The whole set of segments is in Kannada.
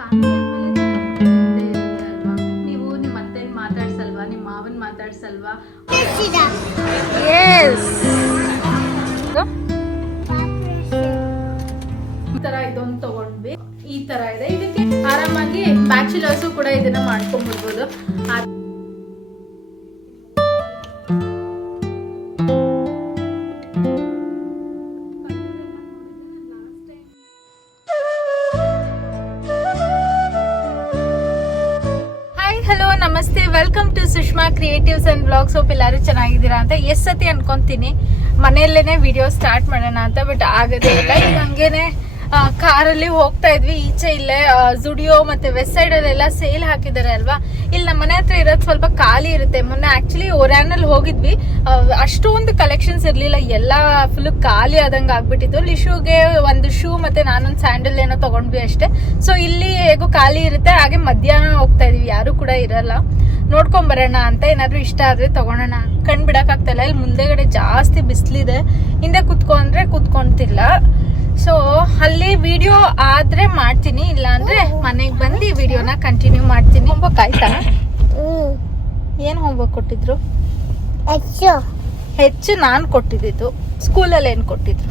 ಫ್ಯಾಮಿಲಿ ಅಂದಮೇಲೆ ಅಲ್ವಾ, ನೀವು ನಿಮ್ಮ ಅತ್ತೆನ ಮಾತಾಡ್ಸಲ್ವಾ, ನಿಮ್ಮ ಮಾವನ್ ಮಾತಾಡ್ಸಲ್ವಾ? ಈ ತರ ಇದೊಂದು ತಗೊಂಡ್ವಿ, ಈ ತರ ಇದೆ. ಇದಕ್ಕೆ ಆರಾಮಾಗಿ ಬ್ಯಾಚುಲರ್ಸು ಕೂಡ ಇದನ್ನ ಮಾಡ್ಕೊಂಡ್ಬಿಡ್ಬೋದು. ಹಲೋ ನಮಸ್ತೆ, welcome to Sushma creatives and blogs. Hope ಎಲ್ಲರೂ ಚೆನ್ನಾಗಿದ್ದೀರಾ ಅಂತ ಎಸ್ ಸತಿ ಅನ್ಕೊಂತೀನಿ ಮನೆಯಲ್ಲೇನೆ ವಿಡಿಯೋ ಸ್ಟಾರ್ಟ್ ಮಾಡೋಣ ಅಂತ. ಬಟ್ ಆಗೋದೇ ಇಲ್ಲ. ಈಗ ಹಂಗೇನೆ ಕಾರಲ್ಲಿ ಹೋಗ್ತಾ ಇದ್ವಿ. ಈಚೆ ಇಲ್ಲೇ ಜುಡಿಯೋ ಮತ್ತೆ ವೆಸ್ಟ್ ಸೈಡ್ ಅಲ್ಲೆಲ್ಲ ಸೇಲ್ ಹಾಕಿದ್ದಾರೆ ಅಲ್ವಾ. ಇಲ್ಲಿ ನಮ್ಮ ಮನೆ ಹತ್ರ ಇರೋದು ಸ್ವಲ್ಪ ಖಾಲಿ ಇರುತ್ತೆ. ಮೊನ್ನೆ ಆಕ್ಚುಲಿ ಒರಾನಲ್ಲಿ ಹೋಗಿದ್ವಿ, ಅಷ್ಟೊಂದು ಕಲೆಕ್ಷನ್ಸ್ ಇರ್ಲಿಲ್ಲ, ಎಲ್ಲ ಫುಲ್ ಖಾಲಿ ಆದಂಗೆ ಆಗ್ಬಿಟ್ಟಿತ್ತು. ಲಿಶುಗೆ ಒಂದು ಶೂ ಮತ್ತೆ ನಾನೊಂದು ಸ್ಯಾಂಡಲ್ ಏನೋ ತಗೊಂಡ್ವಿ ಅಷ್ಟೇ. ಸೊ ಇಲ್ಲಿ ಹೇಗೂ ಖಾಲಿ ಇರುತ್ತೆ. ಹಾಗೆ ಮಧ್ಯಾಹ್ನ ಹೋಗ್ತಾ ಇದೀವಿ, ಯಾರು ಕೂಡ ಇರಲ್ಲ. ನೋಡ್ಕೊಂಡ್ ಬರೋಣ ಅಂತ, ಏನಾದ್ರು ಇಷ್ಟ ಆದ್ರೆ ತಗೊಳೋಣ. ಕಣ್ ಬಿಡಕ್ಕಾಗ್ತಿಲ್ಲ, ಇಲ್ಲಿ ಮುಂದೆಗಡೆ ಜಾಸ್ತಿ ಬಿಸಿಲಿದೆ. ಹಿಂದೆ ಕುತ್ಕೊಂಡ್ರೆ ಕುತ್ಕೊಂತಿಲ್ಲ. ಸೊ ಅಲ್ಲಿ ವಿಡಿಯೋ ಆದ್ರೆ ಮಾಡ್ತೀನಿ, ಇಲ್ಲ ಅಂದ್ರೆ ಮನೆಗೆ ಬಂದು ವಿಡಿಯೋನ ಕಂಟಿನ್ಯೂ ಮಾಡ್ತೀನಿ. ಹೋಮ್ವರ್ಕ್ ಆಯ್ತಾ? ಏನ್ ಹೋಮ್ವರ್ಕ್ ಕೊಟ್ಟಿದ್ರು? ಹೆಚ್ಚು ನಾನು ಕೊಟ್ಟಿದ್ದು. ಸ್ಕೂಲಲ್ಲಿ ಏನ್ ಕೊಟ್ಟಿದ್ರು?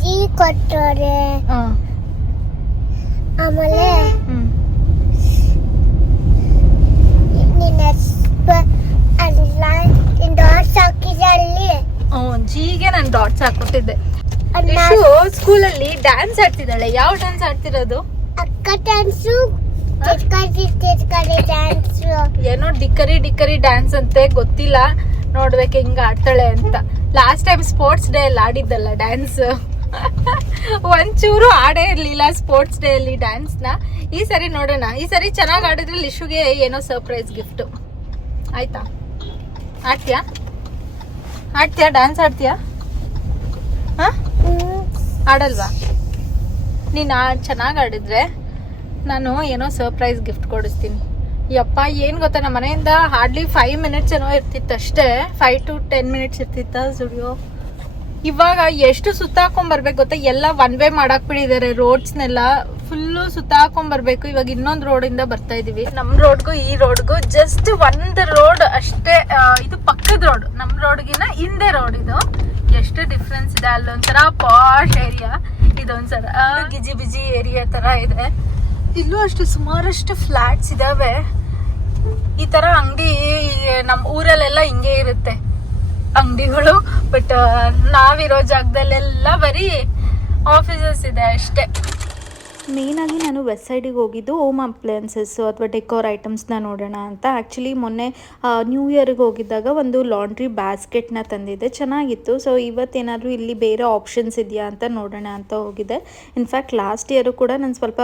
ಜಿ ಕೊಟ್ಟರೆ ಆಮೇಲೆ ಜಿಗೆ ನಾನು ಡಾಟ್ಸ್ ಹಾಕೊಟ್ಟಿದ್ದೆ. ಸ್ಕೂಲಲ್ಲಿ ಡ್ಯಾನ್ಸ್ ಆಡ್ತಿದ್ದಾಳೆ. ಯಾವ ಡ್ಯಾನ್ಸ್ ಆಡ್ತಿರೋದು? ಅಕ್ಕ ಡ್ಯಾನ್ಸು, ಏನೋ ಡಿಕ್ಕರಿ ಡಿಕ್ಕರಿ ಡ್ಯಾನ್ಸ್ ಅಂತೆ, ಗೊತ್ತಿಲ್ಲ. ನೋಡ್ಬೇಕು ಹೆಂಗ ಆಡ್ತಾಳೆ ಅಂತ. ಲಾಸ್ಟ್ ಟೈಮ್ ಸ್ಪೋರ್ಟ್ಸ್ ಡೇ ಅಲ್ಲಿ ಆಡಿದ್ದಲ್ಲ ಡ್ಯಾನ್ಸ್. ಒಂಚೂರು ಆಡೇ ಇರ್ಲಿಲ್ಲ ಸ್ಪೋರ್ಟ್ಸ್ ಡೇ ಅಲ್ಲಿ ಡ್ಯಾನ್ಸ್ ನ. ಈ ಸರಿ ನೋಡೋಣ. ಈ ಸರಿ ಚೆನ್ನಾಗಿ ಆಡಿದ್ರೆ ಲಿಶುಗೆ ಏನೋ ಸರ್ಪ್ರೈಸ್ ಗಿಫ್ಟ್. ಆಯ್ತಾ? ಆಡ್ತೀಯಾ ಡ್ಯಾನ್ಸ್ ಆಡ್ತೀಯಾ? ಆಡಲ್ವಾ? ನೀನು ಚೆನ್ನಾಗಿ ಆಡಿದ್ರೆ ನಾನು ಏನೋ ಸರ್ಪ್ರೈಸ್ ಗಿಫ್ಟ್ ಕೊಡಿಸ್ತೀನಿ. ಯಪ್ಪ, ಏನ್ ಗೊತ್ತಾ, ನಮ್ಮ ಮನೆಯಿಂದ ಹಾರ್ಡ್ಲಿ 5 ಮಿನಿಟ್ಸ್ ಏನೋ ಇರ್ತಿತ್ತು ಅಷ್ಟೇ. 5 to 10 ಮಿನಿಟ್ಸ್ ಇರ್ತಿತ್ತ ಸ್ಟುಡಿಯೋ. ಇವಾಗ ಎಷ್ಟು ಸುತ್ತಾಕೊಂಡ್ ಬರ್ಬೇಕು ಗೊತ್ತಾ, ಎಲ್ಲ ಒನ್ ವೇ ಮಾಡಾಕ್ ಬಿಟ್ಟಿದ್ದಾರೆ. ರೋಡ್ಸ್ನೆಲ್ಲ ಫುಲ್ಲು ಸುತ್ತಾಕೊಂಡ್ ಬರ್ಬೇಕು. ಇವಾಗ ಇನ್ನೊಂದು ರೋಡ್ ಇಂದ ಬರ್ತಾ ಇದೀವಿ. ನಮ್ ರೋಡ್ಗೂ ಈ ರೋಡ್ಗೂ ಜಸ್ಟ್ ಒಂದು ರೋಡ್ ಅಷ್ಟೇ. ಇದು ಪಕ್ಕದ ರೋಡ್, ನಮ್ ರೋಡ್ಗಿನ ಹಿಂದೆ ರೋಡ್. ಇದು ಎಷ್ಟು ಡಿಫ್ರೆನ್ಸ್ ಇದೆ. ಅಲ್ಲೊಂಥರ ಪಾಶ್ ಏರಿಯಾ, ಇದೊಂದ್ಸರ ಗಿಜಿ ಬಿಜಿ ಏರಿಯಾ ತರ ಇದೆ. ಇಲ್ಲೂ ಅಷ್ಟು ಸುಮಾರಷ್ಟು ಫ್ಲಾಟ್ಸ್ ಇದಾವೆ. ಈ ತರ ಅಂಗಡಿ ನಮ್ ಊರಲ್ಲೆಲ್ಲ ಹಿಂಗೆ ಇರುತ್ತೆ ಅಂಗಡಿಗಳು. ಬಟ್ ನಾವಿರೋ ಜಾಗದಲ್ಲೆಲ್ಲ ಬರೀ ಆಫೀಸಸ್ ಇದೆ ಅಷ್ಟೇ. ಮೇಯ್ನಾಗಿ ನಾನು ವೆಸ್ಟ್ ಸೈಡಿಗೆ ಹೋಗಿದ್ದು ಹೋಮ್ ಅಪ್ಲಯನ್ಸಸ್ಸು ಅಥವಾ ಡೆಕೋರ್ ಐಟಮ್ಸ್ನ ನೋಡೋಣ ಅಂತ. ಆ್ಯಕ್ಚುಲಿ ಮೊನ್ನೆ ನ್ಯೂ ಇಯರ್ಗೆ ಹೋಗಿದ್ದಾಗ ಒಂದು ಲಾಂಡ್ರಿ ಬ್ಯಾಸ್ಕೆಟ್ನ ತಂದಿದ್ದೆ, ಚೆನ್ನಾಗಿತ್ತು. ಸೊ ಇವತ್ತೇನಾದರೂ ಇಲ್ಲಿ ಬೇರೆ ಆಪ್ಷನ್ಸ್ ಇದೆಯಾ ಅಂತ ನೋಡೋಣ ಅಂತ ಹೋಗಿದ್ದೆ. ಇನ್ಫ್ಯಾಕ್ಟ್ ಲಾಸ್ಟ್ ಇಯರು ಕೂಡ ನಾನು ಸ್ವಲ್ಪ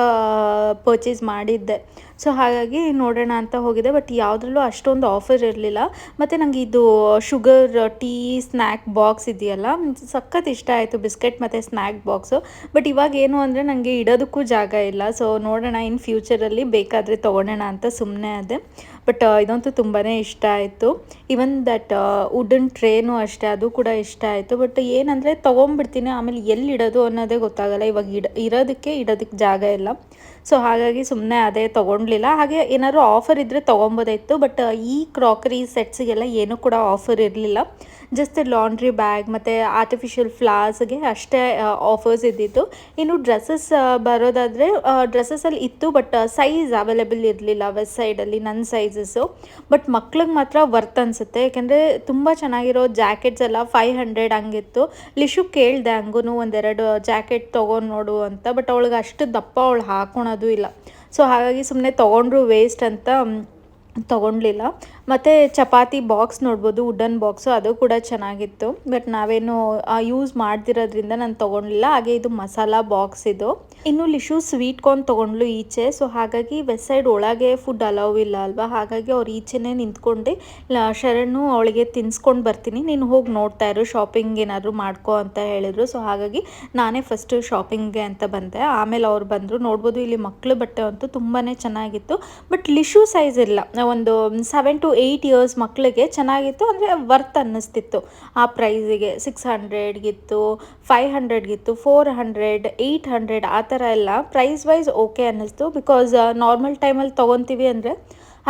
ಪರ್ಚೇಸ್ ಮಾಡಿದ್ದೆ. ಸೊ ಹಾಗಾಗಿ ನೋಡೋಣ ಅಂತ ಹೋಗಿದ್ದೆ. ಬಟ್ ಯಾವುದ್ರಲ್ಲೂ ಅಷ್ಟೊಂದು ಆಫರ್ ಇರಲಿಲ್ಲ. ಮತ್ತು ನನಗೆ ಇದು ಶುಗರ್ ಟೀ ಸ್ನ್ಯಾಕ್ ಬಾಕ್ಸ್ ಇದೆಯಲ್ಲ, ಸಖತ್ ಇಷ್ಟ ಆಯಿತು, ಬಿಸ್ಕೆಟ್ ಮತ್ತು ಸ್ನ್ಯಾಕ್ ಬಾಕ್ಸು. ಬಟ್ ಇವಾಗ ಏನು ಅಂದರೆ ನನಗೆ ಇಡೋದಕ್ಕೂ ಜಾಗ ಇಲ್ಲ. ಸೊ ನೋಡೋಣ, ಇನ್ ಫ್ಯೂಚರಲ್ಲಿ ಬೇಕಾದರೆ ತೊಗೊಳೋಣ ಅಂತ ಸುಮ್ಮನೆ ಅದೇ. ಬಟ್ ಇದಂತೂ ತುಂಬಾ ಇಷ್ಟ ಆಯಿತು. ಇವನ್ ದಟ್ ವುಡನ್ ಟ್ರೇನು ಅಷ್ಟೇ, ಅದು ಕೂಡ ಇಷ್ಟ ಆಯಿತು. ಬಟ್ ಏನಂದರೆ ತೊಗೊಂಡ್ಬಿಡ್ತೀನಿ, ಆಮೇಲೆ ಎಲ್ಲಿ ಇಡೋದು ಅನ್ನೋದೇ ಗೊತ್ತಾಗಲ್ಲ. ಇವಾಗ ಇಡೋದಕ್ಕೆ ಜಾಗ ಇಲ್ಲ. ಸೊ ಹಾಗಾಗಿ ಸುಮ್ಮನೆ ಅದೇ ತೊಗೊಂಡ್ಲಿಲ್ಲ. ಹಾಗೆ ಏನಾದ್ರು ಆಫರ್ ಇದ್ದರೆ ತೊಗೊಬೋದಾಯಿತು. ಬಟ್ ಈ ಕ್ರಾಕರಿ ಸೆಟ್ಸಿಗೆಲ್ಲ ಏನೂ ಕೂಡ ಆಫರ್ ಇರಲಿಲ್ಲ. ಜಸ್ಟ್ ಲಾಂಡ್ರಿ ಬ್ಯಾಗ್ ಮತ್ತು ಆರ್ಟಿಫಿಷಿಯಲ್ ಫ್ಲವರ್ಸ್ಗೆ ಅಷ್ಟೇ ಆಫರ್ಸ್ ಇದ್ದಿತ್ತು. ಇನ್ನು ಡ್ರೆಸ್ಸಸ್ ಬರೋದಾದರೆ ಡ್ರೆಸ್ಸಸಲ್ಲಿ ಇತ್ತು, ಬಟ್ ಸೈಜ್ ಅವೈಲೇಬಲ್ ಇರಲಿಲ್ಲ ವೆಸ್ಟ್ ಸೈಡಲ್ಲಿ, ನನ್ನ ಸೈಜಸ್ಸು. ಬಟ್ ಮಕ್ಳಿಗೆ ಮಾತ್ರ ವರ್ತ್ ಅನಿಸುತ್ತೆ, ಯಾಕೆಂದರೆ ತುಂಬ ಚೆನ್ನಾಗಿರೋ ಜಾಕೆಟ್ಸ್ ಎಲ್ಲ 500 ಹಂಗಿತ್ತು. ಲಿಶು ಕೇಳಿದೆ ಹಂಗೂ ಒಂದೆರಡು ಜಾಕೆಟ್ ತೊಗೊಂಡು ನೋಡು ಅಂತ. ಬಟ್ ಅವಳಿಗೆ ಅಷ್ಟು ದಪ್ಪ ಅವಳು ಹಾಕೊಳೋದು ಇಲ್ಲ. ಸೊ ಹಾಗಾಗಿ ಸುಮ್ಮನೆ ತೊಗೊಂಡ್ರು ವೇಸ್ಟ್ ಅಂತ ತೊಗೊಂಡ್ಲಿಲ್ಲ. ಮತ್ತು ಚಪಾತಿ ಬಾಕ್ಸ್ ನೋಡ್ಬೋದು, ವುಡನ್ ಬಾಕ್ಸು, ಅದು ಕೂಡ ಚೆನ್ನಾಗಿತ್ತು. ಬಟ್ ನಾವೇನು ಯೂಸ್ ಮಾಡ್ತಿರೋದ್ರಿಂದ ನಾನು ತೊಗೊಂಡ್ಲಿಲ್ಲ. ಹಾಗೆ ಇದು ಮಸಾಲ ಬಾಕ್ಸ್ ಇದು. ಇನ್ನು ಲಿಶು ಸ್ವೀಟ್ ಕಾರ್ನ್ ತೊಗೊಂಡ್ಲು ಈಚೆ. ಸೊ ಹಾಗಾಗಿ ವೆಸ್ಟ್ ಸೈಡ್ ಒಳಗೆ ಫುಡ್ ಅಲೌ ಇಲ್ಲ ಅಲ್ವಾ. ಹಾಗಾಗಿ ಅವ್ರು ಈಚೆನೇ ನಿಂತ್ಕೊಂಡು ಶರಣು ಅವಳಿಗೆ ತಿನ್ಸ್ಕೊಂಡು ಬರ್ತೀನಿ, ನೀನು ಹೋಗಿ ನೋಡ್ತಾ ಇರು, ಶಾಪಿಂಗ್ ಏನಾದರೂ ಮಾಡ್ಕೊ ಅಂತ ಹೇಳಿದರು. ಸೊ ಹಾಗಾಗಿ ನಾನೇ ಫಸ್ಟು ಶಾಪಿಂಗ್ಗೆ ಅಂತ ಬಂದೆ. ಆಮೇಲೆ ಅವ್ರು ಬಂದರು. ನೋಡ್ಬೋದು ಇಲ್ಲಿ ಮಕ್ಕಳು ಬಟ್ಟೆ ಅಂತೂ ತುಂಬಾ ಚೆನ್ನಾಗಿತ್ತು. ಬಟ್ ಲಿಶು ಸೈಜ್ ಇಲ್ಲ, ಒಂದು 7 to 8 ಇಯರ್ಸ್ ಮಕ್ಕಳಿಗೆ ಚೆನ್ನಾಗಿತ್ತು, ಅಂದರೆ ವರ್ತ್ ಅನ್ನಿಸ್ತಿತ್ತು ಆ ಪ್ರೈಸಿಗೆ. 600ಗಿತ್ತು, 500ಗಿತ್ತು, 400, 800 ಆ ಥರ ಎಲ್ಲ ಪ್ರೈಸ್ ವೈಸ್ ಓಕೆ ಅನ್ನಿಸ್ತು. ಬಿಕಾಸ್ ನಾರ್ಮಲ್ ಟೈಮಲ್ಲಿ ತೊಗೊತೀವಿ ಅಂದರೆ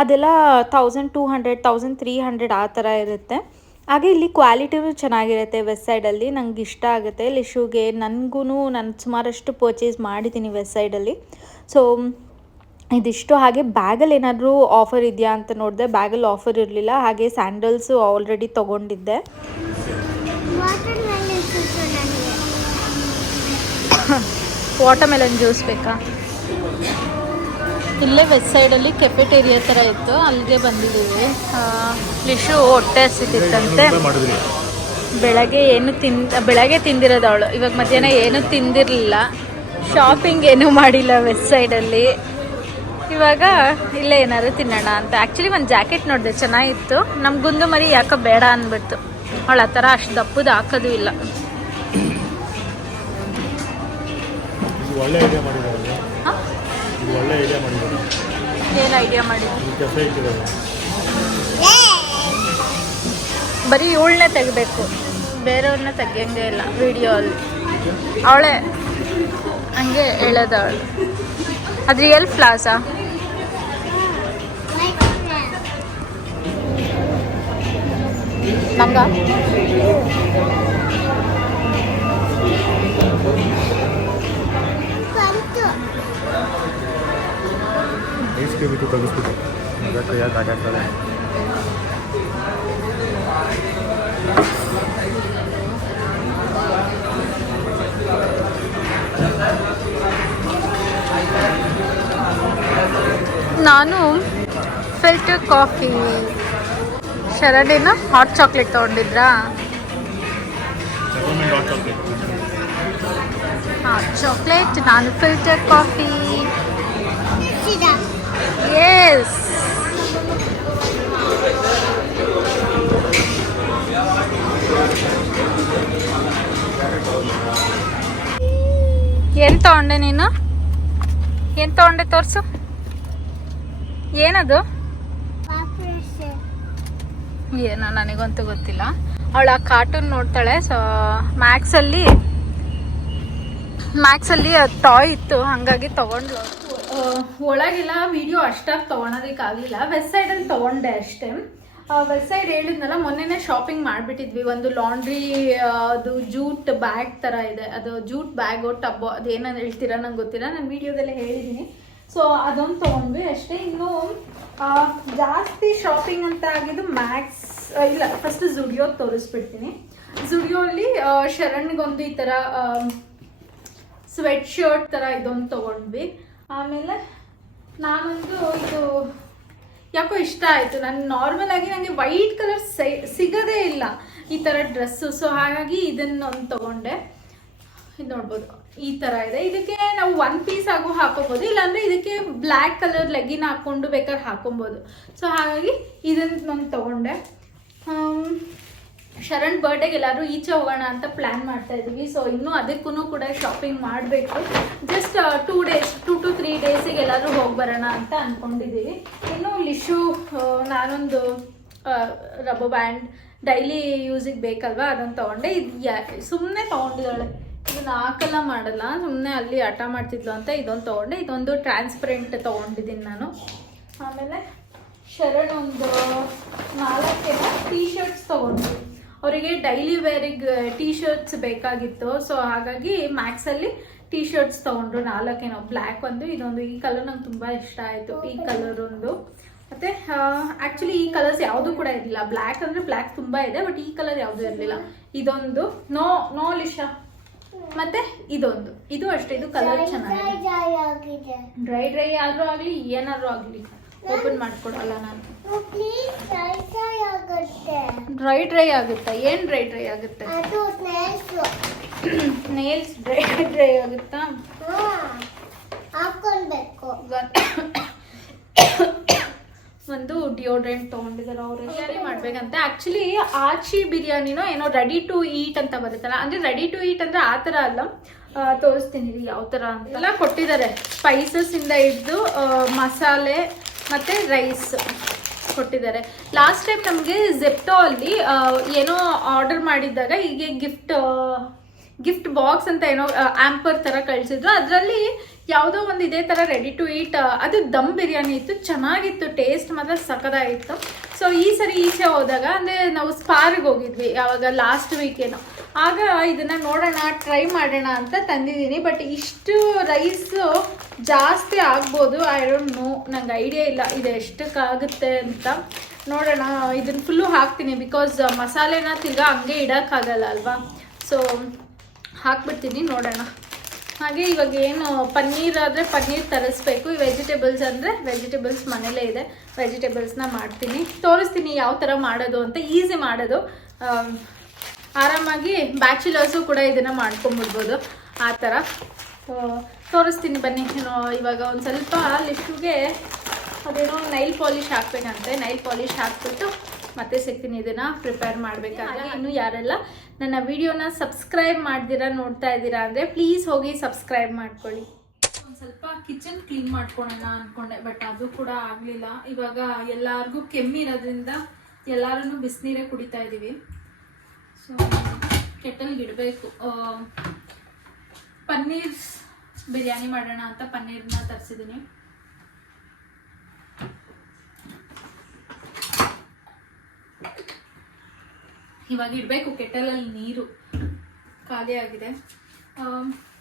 ಅದೆಲ್ಲ 1200, 1300 ಆ ಥರ ಇರುತ್ತೆ. ಹಾಗೆ ಇಲ್ಲಿ ಕ್ವಾಲಿಟಿನೂ ಚೆನ್ನಾಗಿರುತ್ತೆ ವೆಸ್ಟ್ ಸೈಡಲ್ಲಿ. ನಂಗೆ ಇಷ್ಟ ಆಗುತ್ತೆ. ಲಿಶುಗೆ ನನಗೂ ನಾನು ಸುಮಾರಷ್ಟು ಪರ್ಚೇಸ್ ಮಾಡಿದ್ದೀನಿ ವೆಸ್ಟ್ ಸೈಡಲ್ಲಿ. ಸೊ ಇದಿಷ್ಟು. ಹಾಗೆ ಬ್ಯಾಗಲ್ಲಿ ಏನಾದರೂ ಆಫರ್ ಇದೆಯಾ ಅಂತ ನೋಡಿದೆ, ಬ್ಯಾಗಲ್ಲಿ ಆಫರ್ ಇರಲಿಲ್ಲ. ಹಾಗೆ ಸ್ಯಾಂಡಲ್ಸು ಆಲ್ರೆಡಿ ತೊಗೊಂಡಿದ್ದೆ. ವಾಟರ್ಮೆಲನ್ ಜ್ಯೂಸ್ ಬೇಕಾ? ಇಲ್ಲೇ ವೆಸ್ಟ್ ಸೈಡಲ್ಲಿ ಕೆಫೆಟೇರಿಯಾ ಥರ ಇತ್ತು, ಅಲ್ಲಿಗೆ ಬಂದಿದ್ದೀವಿ. ಲಿಶು ಹೊಟ್ಟೆ ಹಸಿತಿತ್ತಂತೆ. ಬೆಳಗ್ಗೆ ತಿಂದಿರೋದು ಅವಳು. ಇವಾಗ ಮಧ್ಯಾಹ್ನ ಏನೂ ತಿಂದಿರಲಿಲ್ಲ. ಶಾಪಿಂಗ್ ಏನೂ ಮಾಡಿಲ್ಲ ವೆಸ್ಟ್ ಸೈಡಲ್ಲಿ. ಇವಾಗ ಇಲ್ಲೇ ಏನಾದ್ರು ತಿನ್ನೋಣ ಅಂತ. ಆ್ಯಕ್ಚುಲಿ ಒಂದು ಜಾಕೆಟ್ ನೋಡಿದೆ, ಚೆನ್ನಾಗಿತ್ತು. ನಮ್ಮ ಗುಂದು ಮರಿ ಯಾಕೋ ಬೇಡ ಅಂದ್ಬಿಡ್ತು. ಅವಳು ಆ ಥರ ಅಷ್ಟು ದಪ್ಪದು ಹಾಕೋದು ಇಲ್ಲ. ಏನು ಐಡಿಯಾ ಮಾಡಿದ್ರು? ಬರೀ ಇವಳನ್ನೇ ತೆಗಿಬೇಕು, ಬೇರೆಯವ್ರನ್ನ ತೆಗಿಯಂಗೆ ಇಲ್ಲ ವಿಡಿಯೋ ಅಲ್ಲಿ. ಅವಳೇ ಹಂಗೆ ಹೇಳೋದವಳು. ಅದು ರಿಯಲ್ ಫ್ಲಾಸಾ? ನಂಗ ನಾನು ಫಿಲ್ಟರ್ ಕಾಫಿ, ಶರಣಿನ ಹಾಟ್ ಚಾಕ್ಲೇಟ್ ತೊಗೊಂಡಿದ್ರಾ? ಹಾಟ್ ಚಾಕ್ಲೇಟ್, ನಾನು ಫಿಲ್ಟರ್ ಕಾಫಿ. ಎಸ್, ಏನು ತೊಗೊಂಡೆ ನೀನು? ಏನು ತೊಗೊಂಡೆ ತೋರಿಸು. ಏನದು? ಏನೋ ನನಗಂತೂ ಗೊತ್ತಿಲ್ಲ. ಅವಳು ಆ ಕಾರ್ಟೂನ್ ನೋಡ್ತಾಳೆ. ಸೊ ಮ್ಯಾಕ್ಸಲ್ಲಿ ಟಾಯ್ ಇತ್ತು, ಹಾಗಾಗಿ ತೊಗೊಂಡ್ಲು. ಒಳಗೆಲ್ಲ ವಿಡಿಯೋ ಅಷ್ಟಾಗಿ ತೊಗೊಳೋದಕ್ಕಾಗಲಿಲ್ಲ. ವೆಸ್ಟ್ ಸೈಡಲ್ಲಿ ತೊಗೊಂಡೆ ಅಷ್ಟೇ. ವೆಸ್ಟ್ ಸೈಡ್ ಹೇಳಿದ್ನಲ್ಲ, ಮೊನ್ನೆನೇ ಶಾಪಿಂಗ್ ಮಾಡಿಬಿಟ್ಟಿದ್ವಿ. ಒಂದು ಲಾಂಡ್ರಿ ಅದು ಜೂಟ್ ಬ್ಯಾಗ್ ಥರ ಇದೆ. ಅದು ಜೂಟ್ ಬ್ಯಾಗು ಟಬ್ಬು, ಅದೇನೋ ಹೇಳ್ತೀರಾ ನಂಗೆ ಗೊತ್ತಿಲ್ಲ, ನಾನು ವಿಡಿಯೋದಲ್ಲೇ ಹೇಳಿದ್ದೀನಿ. ಸೊ ಅದೊಂದು ತೊಗೊಂಡ್ವಿ ಅಷ್ಟೇ. ಇನ್ನು ಜಾಸ್ತಿ ಶಾಪಿಂಗ್ ಅಂತ ಆಗಿದ್ದು ಮ್ಯಾಕ್ಸ್ ಇಲ್ಲ, ಫಸ್ಟ್ ಝುಡಿಯೋ ತೋರಿಸ್ಬಿಡ್ತೀನಿ. ಝುಡಿಯೋಲ್ಲಿ ಶರಣ್ಗೊಂದು ಈ ಥರ ಸ್ವೆಟ್ ಶರ್ಟ್ ಥರ ಇದೊಂದು ತೊಗೊಂಡ್ವಿ. ಆಮೇಲೆ ನಾನೊಂದು ಇದು ಯಾಕೋ ಇಷ್ಟ ಆಯಿತು. ನಾನು ನಾರ್ಮಲ್ ಆಗಿ ನನಗೆ ವೈಟ್ ಕಲರ್ ಸಿಗೋದೇ ಇಲ್ಲ ಈ ಥರ ಡ್ರೆಸ್ಸು. ಸೊ ಹಾಗಾಗಿ ಇದನ್ನೊಂದು ತೊಗೊಂಡೆ. ಇದು ನೋಡ್ಬೋದು, ಈ ಥರ ಇದೆ. ಇದಕ್ಕೆ ನಾವು 1 ಪೀಸ್ ಆಗು ಹಾಕೋಬೋದು, ಇಲ್ಲಾಂದರೆ ಇದಕ್ಕೆ ಬ್ಲ್ಯಾಕ್ ಕಲರ್ ಲೆಗ್ಗಿನ್ ಹಾಕ್ಕೊಂಡು ಬೇಕಾದ್ರೆ ಹಾಕೊಬೋದು. ಸೊ ಹಾಗಾಗಿ ಇದನ್ನು ನಾನು ತೊಗೊಂಡೆ. ಶರಣ್ ಬರ್ಡೇಗೆ ಎಲ್ಲರೂ ಈಚೆ ಹೋಗೋಣ ಅಂತ ಪ್ಲ್ಯಾನ್ ಮಾಡ್ತಾ ಇದ್ದೀವಿ. ಸೊ ಇನ್ನೂ ಅದಕ್ಕೂ ಕೂಡ ಶಾಪಿಂಗ್ ಮಾಡಬೇಕು. ಜಸ್ಟ್ 2 to 3 ಡೇಸಿಗೆ ಎಲ್ಲರೂ ಹೋಗಿ ಬರೋಣ ಅಂತ ಅಂದ್ಕೊಂಡಿದ್ದೀವಿ. ಇನ್ನು ಲಿಶು ನಾನೊಂದು ರಬ್ಬರ್ ಬ್ಯಾಂಡ್ ಡೈಲಿ ಯೂಸಿಗೆ ಬೇಕಲ್ವಾ, ಅದನ್ನು ತೊಗೊಂಡೆ. ಇದು ಸುಮ್ಮನೆ ತೊಗೊಂಡಿದ್ದಾಳೆ, ಇದನ್ನು ಹಾಕಲ್ಲ ಮಾಡಲ್ಲ, ಸುಮ್ಮನೆ ಅಲ್ಲಿ ಹಠ ಮಾಡ್ತಿದ್ಲು ಅಂತ ಇದೊಂದು ತೊಗೊಂಡೆ. ಇದೊಂದು ಟ್ರಾನ್ಸ್ಪರೆಂಟ್ ತೊಗೊಂಡಿದ್ದೀನಿ ನಾನು. ಆಮೇಲೆ ಶರಣ್ ಒಂದು 4 ಟೀ ಶರ್ಟ್ಸ್ ತೊಗೊಂಡ್ವಿ. ಅವರಿಗೆ ಡೈಲಿ ವೇರಿಗೆ ಟೀ ಶರ್ಟ್ಸ್ ಬೇಕಾಗಿತ್ತು. ಸೊ ಹಾಗಾಗಿ ಮ್ಯಾಕ್ಸಲ್ಲಿ ಟೀ ಶರ್ಟ್ಸ್ ತೊಗೊಂಡ್ರು 4 ಬ್ಲ್ಯಾಕ್ ಒಂದು, ಇದೊಂದು. ಈ ಕಲರ್ ನಂಗೆ ತುಂಬ ಇಷ್ಟ ಆಯಿತು, ಈ ಕಲರ್ ಒಂದು. ಮತ್ತು ಆ್ಯಕ್ಚುಲಿ ಈ ಕಲರ್ಸ್ ಯಾವುದೂ ಕೂಡ ಇರಲಿಲ್ಲ. ಬ್ಲ್ಯಾಕ್ ಅಂದರೆ ಬ್ಲ್ಯಾಕ್ ತುಂಬ ಇದೆ, ಬಟ್ ಈ ಕಲರ್ ಯಾವುದೂ ಇರಲಿಲ್ಲ. ಇದೊಂದು ನೋ ಲಿಶಾ. ಮತ್ತೆ ಇದೊಂದು, ಇದು ಅಷ್ಟೇ, ಇದು ಕಲರ್ ಚೆನ್ನಾಗಿದೆ. ಡ್ರೈ ಆದ್ರೂ ಆಗಲಿ ಏನಾದ್ರೂ ಆಗಲಿ ಓಪನ್ ಮಾಡ್ಕೊಡಲ್ಲ ನಾನು. ಡ್ರೈ ಆಗುತ್ತಾ? ಏನು ಡ್ರೈ ಆಗುತ್ತೆ? ನೇಲ್ಸ್ ಡ್ರೈ ಆಗುತ್ತಾ? ಒಂದು ಡಿಯೋಡ್ರೆಂಟ್ ತೊಗೊಂಡಿದ್ದಾರೆ ಅವರು. ಬಿರಿಯಾನಿ ಮಾಡ್ಬೇಕಂತೆ. ಆ್ಯಕ್ಚುಲಿ ಆಚಿ ಬಿರಿಯಾನಿನೋ ಏನೋ ರೆಡಿ ಟು ಈಟ್ ಅಂತ ಬರುತ್ತಲ್ಲ, ಅಂದರೆ ರೆಡಿ ಟು ಈಟ್ ಅಂದರೆ ಆ ಥರ ಅಲ್ಲ. ತೋರಿಸ್ತೀನಿ ಯಾವ ಥರ ಅಂತೆಲ್ಲ ಕೊಟ್ಟಿದ್ದಾರೆ. ಸ್ಪೈಸಸ್ಸಿಂದ ಹಿಡಿದು ಮಸಾಲೆ ಮತ್ತು ರೈಸ್ ಕೊಟ್ಟಿದ್ದಾರೆ. ಲಾಸ್ಟ್ ಟೈಮ್ ನಮಗೆ ಜೆಪ್ಟೋ ಅಲ್ಲಿ ಏನೋ ಆರ್ಡರ್ ಮಾಡಿದ್ದಾಗ ಹೀಗೆ ಗಿಫ್ಟ್ ಬಾಕ್ಸ್ ಅಂತ ಏನೋ ಆಂಪರ್ ತರ ಕಳಿಸಿದ್ರು. ಅದರಲ್ಲಿ ಯಾವುದೋ ಒಂದು ಇದೇ ತರ ರೆಡಿ ಟು ಈಟ್ ಅದು ದಮ್ ಬಿರಿಯಾನಿ ಇತ್ತು, ಚೆನ್ನಾಗಿತ್ತು, ಟೇಸ್ಟ್ ಮಾತ್ರ ಸಖತ್ತಾಗಿತ್ತು. ಸೊ ಈ ಸರಿ ಈಚೆ ಹೋದಾಗ ಅಂದರೆ ನಾವು ಸ್ಪಾರ್ಗೆ ಹೋಗಿದ್ವಿ ಯಾವಾಗ ಲಾಸ್ಟ್ ವೀಕೇನೋ, ಆಗ ಇದನ್ನ ನೋಡೋಣ ಟ್ರೈ ಮಾಡೋಣ ಅಂತ ತಂದಿದ್ದೀನಿ. ಬಟ್ ಇಷ್ಟು ರೈಸು ಜಾಸ್ತಿ ಆಗ್ಬೋದು, ಐ ಡೋಂಟ್ ನೋ, ನಂಗೆ ಐಡಿಯಾ ಇಲ್ಲ ಇದು ಎಷ್ಟಕ್ಕಾಗುತ್ತೆ ಅಂತ. ನೋಡೋಣ, ಇದನ್ನ ಫುಲ್ಲು ಹಾಕ್ತೀನಿ ಬಿಕಾಸ್ ಮಸಾಲೆನ ತಿರ್ಗಾ ಹಂಗೆ ಇಡೋಕ್ಕಾಗಲ್ಲ ಅಲ್ವಾ. ಸೊ ಹಾಕ್ಬಿಡ್ತೀನಿ, ನೋಡೋಣ. ಹಾಗೆ ಇವಾಗ ಏನು ಪನ್ನೀರ್ ಆದರೆ ಪನ್ನೀರ್ ತರಿಸ್ಬೇಕು, ಈ ವೆಜಿಟೇಬಲ್ಸ್ ಅಂದರೆ ವೆಜಿಟೇಬಲ್ಸ್ ಮನೇಲೇ ಇದೆ, ವೆಜಿಟೇಬಲ್ಸ್ನ ಮಾಡ್ತೀನಿ, ತೋರಿಸ್ತೀನಿ ಯಾವ ಥರ ಮಾಡೋದು ಅಂತ. ಈಸಿ ಮಾಡೋದು, ಆರಾಮಾಗಿ ಬ್ಯಾಚುಲರ್ಸು ಕೂಡ ಇದನ್ನು ಮಾಡ್ಕೊಂಬಿಡ್ಬೋದು ಆ ಥರ. ತೋರಿಸ್ತೀನಿ ಬನ್ನಿ. ಇವಾಗ ಒಂದು ಸ್ವಲ್ಪ ಲಿಫ್ಟಿಗೆ ಅದೇನೋ ನೈಲ್ ಪಾಲಿಶ್ ಹಾಕ್ಬೇಕಂತೆ, ನೈಲ್ ಪಾಲಿಶ್ ಹಾಕ್ಬಿಟ್ಟು ಮತ್ತೆ ಸಿಗ್ತೀನಿ ಇದನ್ನು ಪ್ರಿಪೇರ್ ಮಾಡಬೇಕಾದ್ರೆ. ಇನ್ನು ಯಾರೆಲ್ಲ ನನ್ನ ವಿಡಿಯೋನ ಸಬ್ಸ್ಕ್ರೈಬ್ ಮಾಡ್ದಿರಾ ನೋಡ್ತಾ ಇದ್ದೀರಾ ಅಂದರೆ ಪ್ಲೀಸ್ ಹೋಗಿ ಸಬ್ಸ್ಕ್ರೈಬ್ ಮಾಡ್ಕೊಳ್ಳಿ. ಒಂದು ಸ್ವಲ್ಪ ಕಿಚನ್ ಕ್ಲೀನ್ ಮಾಡ್ಕೊಳ್ಳೋಣ ಅಂದ್ಕೊಂಡೆ, ಬಟ್ ಅದು ಕೂಡ ಆಗಲಿಲ್ಲ. ಇವಾಗ ಎಲ್ಲರಿಗೂ ಕೆಮ್ಮಿರೋದ್ರಿಂದ ಎಲ್ಲರೂ ಬಿಸಿನೀರೇ ಕುಡಿತಾ ಇದ್ದೀವಿ. ಸೊ ಕೆಟಲ್ಗೆ ಇಡಬೇಕು. ಪನ್ನೀರ್ ಬಿರಿಯಾನಿ ಮಾಡೋಣ ಅಂತ ಪನ್ನೀರ್ನ ತರಿಸಿದ್ದೀನಿ. ಇವಾಗ ಇಡಬೇಕು ಕೆಟಲಲ್ಲಿ, ನೀರು ಖಾಲಿ ಆಗಿದೆ.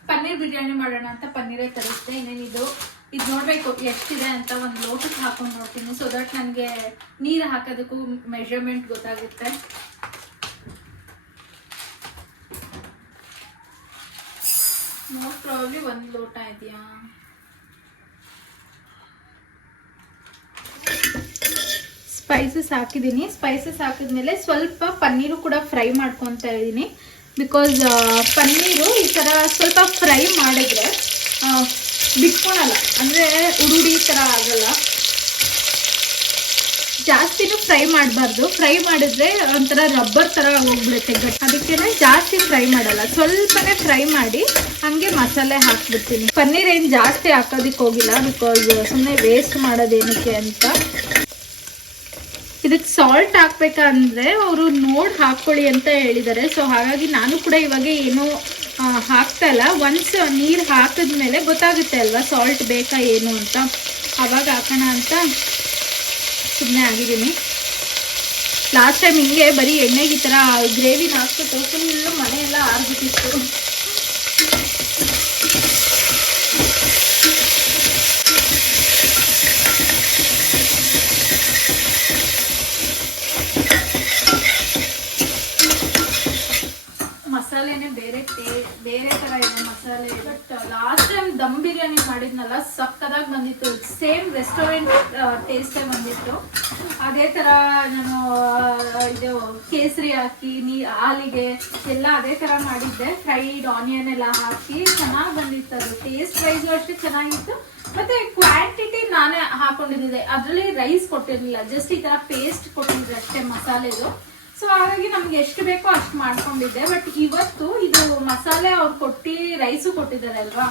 ಪನ್ನೀರ್ ಬಿರಿಯಾನಿ ಮಾಡೋಣ ಅಂತ ಪನ್ನೀರೇ ತರಿಸಿದೆ. ಇನ್ನೇನಿದು ಇದು ನೋಡಬೇಕು ಎಷ್ಟಿದೆ ಅಂತ ಒಂದು ಲೋಟಕ್ಕೆ ಹಾಕೊಂಡು ನೋಡ್ತೀನಿ, ಸೊ ದಟ್ ನನಗೆ ನೀರು ಹಾಕೋದಕ್ಕೂ ಮೆಷರ್ಮೆಂಟ್ ಗೊತ್ತಾಗುತ್ತೆ. ಮೋಸ್ಟ್ ಪ್ರಾಬಬ್ಲಿ 1 ಲೋಟ ಇದೆಯಾ. ಸ್ಪೈಸಸ್ ಹಾಕಿದ್ದೀನಿ. ಸ್ಪೈಸಸ್ ಹಾಕಿದ್ಮೇಲೆ ಸ್ವಲ್ಪ ಪನ್ನೀರು ಕೂಡ ಫ್ರೈ ಮಾಡ್ಕೊತಾ ಇದ್ದೀನಿ. ಬಿಕಾಸ್ ಪನ್ನೀರು ಈ ಥರ ಸ್ವಲ್ಪ ಫ್ರೈ ಮಾಡಿದ್ರೆ ಬಿಟ್ಕೊಳಲ್ಲ, ಅಂದರೆ ಉರುಡಿ ಥರ ಆಗಲ್ಲ. ಜಾಸ್ತಿನೂ ಫ್ರೈ ಮಾಡಬಾರ್ದು, ಫ್ರೈ ಮಾಡಿದ್ರೆ ಒಂಥರ ರಬ್ಬರ್ ಥರ ಹೋಗ್ಬಿಡುತ್ತೆ ಗಟ್ಟಿ. ಅದಕ್ಕೆ ಜಾಸ್ತಿ ಫ್ರೈ ಮಾಡಲ್ಲ, ಸ್ವಲ್ಪನೇ ಫ್ರೈ ಮಾಡಿ ಹಂಗೆ ಮಸಾಲೆ ಹಾಕ್ಬಿಡ್ತೀನಿ. ಪನ್ನೀರ್ ಏನು ಜಾಸ್ತಿ ಹಾಕೋದಕ್ಕೆ ಹೋಗಿಲ್ಲ, ಬಿಕಾಸ್ ಸುಮ್ಮನೆ ವೇಸ್ಟ್ ಮಾಡೋದೇನಕ್ಕೆ ಅಂತ. ಇದಕ್ಕೆ ಸಾಲ್ಟ್ ಹಾಕ್ಬೇಕಂದ್ರೆ ಅವರು ನೋಡಿ ಹಾಕ್ಕೊಳ್ಳಿ ಅಂತ ಹೇಳಿದ್ದಾರೆ. ಸೊ ಹಾಗಾಗಿ ನಾನು ಕೂಡ ಇವಾಗ ಏನೂ ಹಾಕ್ತಾ ಇಲ್ಲ. ಒನ್ಸ್ ನೀರು ಹಾಕಿದ್ಮೇಲೆ ಗೊತ್ತಾಗುತ್ತೆ ಅಲ್ವಾ ಸಾಲ್ಟ್ ಬೇಕಾ ಏನು ಅಂತ, ಆವಾಗ ಹಾಕೋಣ ಅಂತ ಸುಮ್ಮನೆ ಆಗಿದ್ದೀನಿ. ಲಾಸ್ಟ್ ಟೈಮ್ ಹಿಂಗೆ ಬರೀ ಎಣ್ಣೆಗೆ ಈ ಥರ ಗ್ರೇವಿನ ಹಾಕ್ಬಿಟ್ಟು ಫುಲ್ಲು ಮನೆಯೆಲ್ಲ ಆರ್ಬಿಟ್ಟಿತ್ತು. ಮಸಾಲೆನೇ ಬೇರೆ ಥರ ಇದೆ ಮಸಾಲೆ. But last time dum biryani ಮಾಡಿದ್ನಲ್ಲ ಸಕ್ಕದಾಗಿ ಬಂದಿತ್ತು, ಸೇಮ್ ರೆಸ್ಟೋರೆಂಟ್ ಟೇಸ್ಟೇ ಬಂದಿತ್ತು. ಅದೇ ಥರ ನಾನು ಇದು ಕೇಸರಿ ಹಾಕಿ ಹಾಲಿಗೆ ಎಲ್ಲ ಅದೇ ಥರ ಮಾಡಿದ್ದೆ, ಫ್ರೈಡ್ ಆನಿಯನ್ ಎಲ್ಲ ಹಾಕಿ ಚೆನ್ನಾಗಿ ಬಂದಿತ್ತು. ಅದು ಟೇಸ್ಟ್ ವೈಸು ಅಷ್ಟೇ ಚೆನ್ನಾಗಿತ್ತು. ಮತ್ತೆ ಕ್ವಾಂಟಿಟಿ ನಾನೇ ಹಾಕೊಂಡಿದ್ದೆ, ಅದರಲ್ಲಿ ರೈಸ್ ಕೊಟ್ಟಿರಲಿಲ್ಲ, ಜಸ್ಟ್ ಈ ಥರ ಪೇಸ್ಟ್ ಕೊಟ್ಟಿದ್ದೆ ಅಷ್ಟೇ ಮಸಾಲೆದು. ಸೊ ಹಾಗಾಗಿ ನಮ್ಗೆ ಎಷ್ಟು ಬೇಕೋ ಅಷ್ಟು ಮಾಡ್ಕೊಂಡಿದ್ದೆ. ಬಟ್ ಇವತ್ತು ಇದು ಮಸಾಲೆ ಅವ್ರು ಕೊಟ್ಟು ರೈಸು ಕೊಟ್ಟಿದ್ದಾರೆ ಅಲ್ವಾ,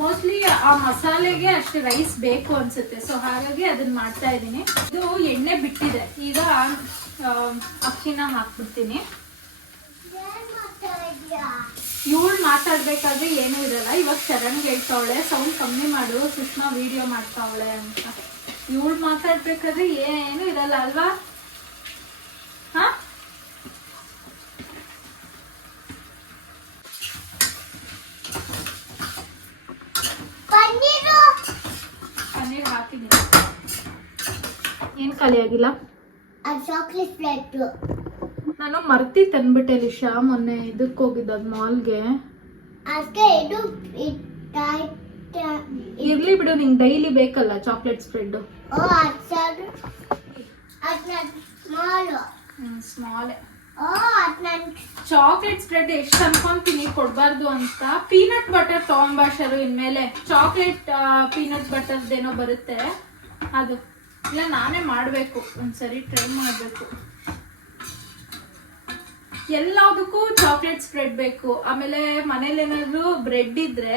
ಮೋಸ್ಟ್ಲಿ ಆ ಮಸಾಲೆಗೆ ಅಷ್ಟು ರೈಸ್ ಬೇಕು ಅನ್ಸುತ್ತೆ. ಸೊ ಹಾಗಾಗಿ ಅದನ್ನ ಮಾಡ್ತಾ ಇದ್ದೀನಿ. ಇದು ಎಣ್ಣೆ ಬಿಟ್ಟಿದೆ, ಈಗ ಅಕ್ಕಿನ ಹಾಕ್ಬಿಡ್ತೀನಿ. ಇವಳು ಮಾತಾಡ್ಬೇಕಾದ್ರೆ ಏನೂ ಇರಲ್ಲ. ಇವಾಗ ಶರಣ್ಗೆ ಹೇಳ್ತಾವಳೆ ಸೌಂಡ್ ಕಮ್ಮಿ ಮಾಡು, ಸುಷ್ಮಾ ವಿಡಿಯೋ ಮಾಡ್ತಾವಳೆ ಅಂತ. ಇವಳು ಮಾತಾಡ್ಬೇಕಾದ್ರೆ ಏನೂ ಇರಲ್ಲ ಅಲ್ವಾ. ಹಾ, ಪನ್ನೀರ್ ಹಾಕಿದ್ದೀನಿ. ಏನ್ ಖಾಲಿ ಆಗಿಲ್ಲ. ಚಾಕ್ಲೇಟ್ ಪ್ಲೇಟ್ ನಾನು ಮರ್ತಿ ತಂದ್ಬಿಟ್ಟೆ ಲಿಶಾ, ಮೊನ್ನೆ ಇದಕ್ಕೆ ಹೋಗಿದ್ದ ಮಾಲ್ಗೆ. ಇರ್ಲಿ ಬಿಡು, ನಿಂಗೆ ಡೈಲಿ ಬೇಕಲ್ಲ chocolate spread. Small chocolate spread ಎಷ್ಟು ಅನ್ಕೊಂತೀನಿ ಕೊಡ್ಬಾರ್ದು ಅಂತ. ಪೀನಟ್ ಬಟರ್ ತಗೊಂಬಾಷರು ಇನ್ಮೇಲೆ. ಚಾಕ್ಲೇಟ್ ಪೀನಟ್ ಬಟರ್ದೇನೋ ಬರುತ್ತೆ, ಅದು ಇಲ್ಲ ನಾನೇ ಮಾಡಬೇಕು, ಒಂದ್ಸರಿ ಟ್ರೈ ಮಾಡಬೇಕು. ಎಲ್ಲದಕ್ಕೂ ಚಾಕ್ಲೇಟ್ ಸ್ಪ್ರೆಡ್ ಬೇಕು. ಆಮೇಲೆ ಮನೇಲಿ ಏನಾದ್ರು ಬ್ರೆಡ್ ಇದ್ರೆ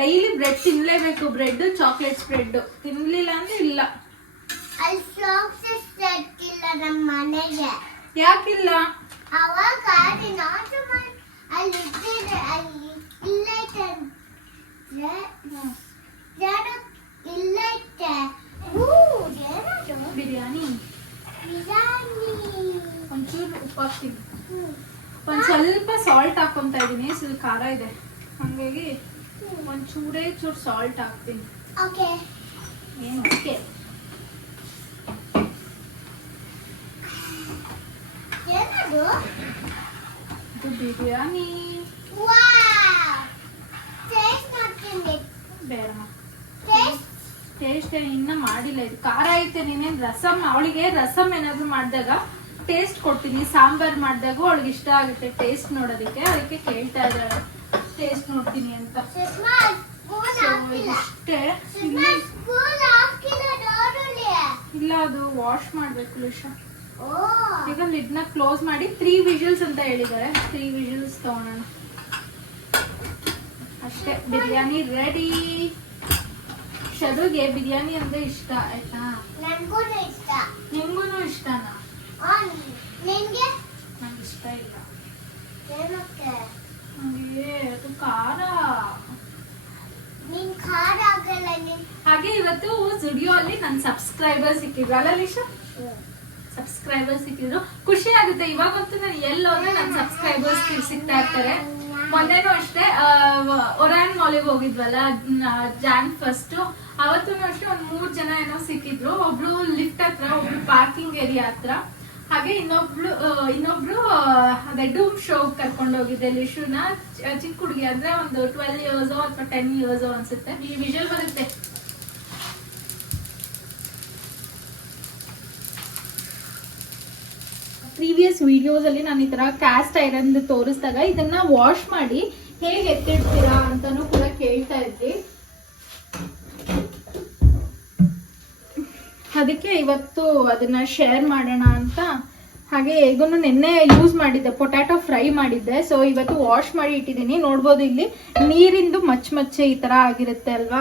ಡೈಲಿ ಬ್ರೆಡ್ ತಿನ್ಲೇಬೇಕು. ಬ್ರೆಡ್ ಚಾಕ್ಲೇಟ್ ಸ್ಪ್ರೆಡ್ ತಿನ್ಲಿಲ್ಲ ಅಂದ್ರೆ ಇಲ್ಲ. ಅಲ್ಲಿ ಸಾಕ್ಸಸ್ ಸೆಟ್ ಇಲ್ಲ ನಮ್ಮ ಮನೆಗೆ. ಯಾಕಿಲ್ಲ? ಅವಾಗ ನೀನು ಆರ್ಡರ್ ಮಾಡಿ ಅಲ್ಲಿ ಇದ್ದಿದ್ರೆ ಅಲ್ಲಿ ಇಲ್ಲೈತೆ ಇಲ್ಲೈತೆ. ಬಿರಿಯಾನಿ ಬಿರಿಯಾನಿ ಒಂಚೂರು ಉಪ್ಪು ಹಾಕ್ತೀನಿ, ಒಂದು ಸ್ವಲ್ಪ ಸಾಲ್ಟ್ ಹಾಕೊಂತ ಇದ್ದೀನಿ. ಸ್ವಲ್ಪ ಖಾರ ಇದೆ ಹಾಗಾಗಿ ಒಂದು ಚೂರು ಸಾಲ್ಟ್ ಹಾಕ್ತೀನಿ. ಓಕೆ ಏನು ಓಕೆ? ಏನದು? ಇದು ಬಿರಿಯಾನಿ. ವಾವ್ ಟೇಸ್ಟ್ ಮಾಡ್ತೀನಿ. ಬೇಡ, ಟೇಸ್ಟ್ ಟೇಸ್ಟ್ ಇನ್ನ ಮಾಡಿಲ್ಲ. ಇದು ಖಾರ ಐತೆ. ನೀನೇನು ರಸಮ್, ಅವಳಿಗೆ ರಸಮ್ ಏನಾದ್ರು ಮಾಡಿದಾಗ ಟೇಸ್ಟ್ ಕೊಡ್ತೀನಿ. ಸಾಂಬಾರ್ ಮಾಡಿದಾಗ ಅವಳಿಗೆ ಇಷ್ಟ ಆಗುತ್ತೆ ಟೇಸ್ಟ್ ನೋಡೋದಕ್ಕೆ, ಅದಕ್ಕೆ ಕೇಳ್ತಾ ಇದ್ದಾಳೆ ಟೇಸ್ಟ್ ನೋಡ್ತೀನಿ ಅಂತ. ಸುಷ್ಮಾ ಸ್ಪೂನ್ ಹಾಕಿಲ್ಲ. ಇಷ್ಟೇ. ಸುಷ್ಮಾ ಸ್ಪೂನ್ ಹಾಕಿಲ್ಲ ನೋಡಲಿ. ಇಲ್ಲ, ಅದು ವಾಶ್ ಮಾಡ್ಬೇಕು ಲಿಶಾ. ಓ ಈಗ ಲಿಡ್ನ ಕ್ಲೋಸ್ ಮಾಡಿ 3 ವಿಷಲ್ಸ್ ಅಂತ ಹೇಳಿದ್ದಾರೆ. 3 ವಿಷಲ್ಸ್ ತಗೊಳ್ಳೋಣ ಅಷ್ಟೇ. ಬಿರಿಯಾನಿ ರೆಡಿ. ಶರುಗೆ ಬಿರಿಯಾನಿ ಅಂದ್ರೆ ಇಷ್ಟ ಆಯ್ತಾ? ನನಗೂ ಇಷ್ಟ. ನಿಮ್ಗೂ ಇಷ್ಟನಾ? ನಿನ್ಗೆ? ನಂಗೆ ಇಷ್ಟ ಇಲ್ಲ. ಏನಕ್ಕೆ? ನನಗೆ ಅದು ಖಾರ. ನಿನ್ ಖಾರ ಆಗಲ್ಲ. ನಿನ್ ಹಾಗೆ ಇವತ್ತು ಜುಡಿಯೋ ಅಲ್ಲಿ ನನ್ನ ಸಬ್ಸ್ಕ್ರೈಬರ್ ಸಿಕ್ಕಿದ್ರು ಅಲ್ಲ ಲಿಶಾ? ಸಬ್ಸ್ಕ್ರೈಬರ್ ಸಿಕ್ಕಿದ್ರು, ಖುಷಿ ಆಗುತ್ತೆ. ಇವಾಗಂತೂ ನಾನು ಎಲ್ಲೋದ್ರೆ ನನ್ನ ಸಬ್ಸ್ಕ್ರೈಬರ್ಸ್ ಸಿಗ್ತಾ ಇರ್ತಾರೆ. ಮೊನ್ನೆನೂ ಅಷ್ಟೇ ಒರಾನ್ ಮಾಲಿಗೆ ಹೋಗಿದ್ವಲ್ಲ ಜಾನ್ 1 ಅವತ್ತೂ ಅಷ್ಟೇ ಒಂದು 3 ಜನ ಏನೋ ಸಿಕ್ಕಿದ್ರು. ಒಬ್ರು ಲಿಫ್ಟ್ ಹತ್ರ, ಒಬ್ರು ಪಾರ್ಕಿಂಗ್ ಏರಿಯಾ ಹತ್ರ, ಹಾಗೆ ಇನ್ನೊಬ್ರು ಅದೇ ಡೂಮ್ ಶೋ ಕರ್ಕೊಂಡು ಹೋಗಿದ್ದೆ ಲಿಶುನ. ಚಿಕ್ಕ ಹುಡುಗಿ ಅಂದ್ರೆ ಒಂದು 12 ಇಯರ್ಸ್ ಅಥವಾ 10 ಇಯರ್ಸ್ ಅನ್ಸುತ್ತೆ. ಈ ವಿಜುವಲ್ ಬರುತ್ತೆ. ಪ್ರೀವಿಯಸ್ ವಿಡಿಯೋಸ್ ಅಲ್ಲಿ ನಾನು ಈ ತರ ಕ್ಯಾಸ್ಟ್ ಐರನ್ ತೋರಿಸಿದಾಗ ಇದನ್ನ ವಾಶ್ ಮಾಡಿ ಹೇಗೆ ಎತ್ತಿಡ್ತೀರಾ ಅಂತಾನೂ ಕೂಡ ಕೇಳ್ತಾ ಇದ್ರಿ. ಅದಕ್ಕೆ ಇವತ್ತು ಅದನ್ನ ಶೇರ್ ಮಾಡೋಣ ಅಂತ. ಹಾಗೆ ಹೇಗೂ ನಿನ್ನೆ ಯೂಸ್ ಮಾಡಿದ್ದೆ, ಪೊಟ್ಯಾಟೊ ಫ್ರೈ ಮಾಡಿದ್ದೆ. ಸೊ ಇವತ್ತು ವಾಶ್ ಮಾಡಿ ಇಟ್ಟಿದ್ದೀನಿ. ನೋಡ್ಬೋದು ಇಲ್ಲಿ ನೀರಿಂದು ಮಚ್ಚೆ ಈ ತರ ಆಗಿರುತ್ತೆ ಅಲ್ವಾ.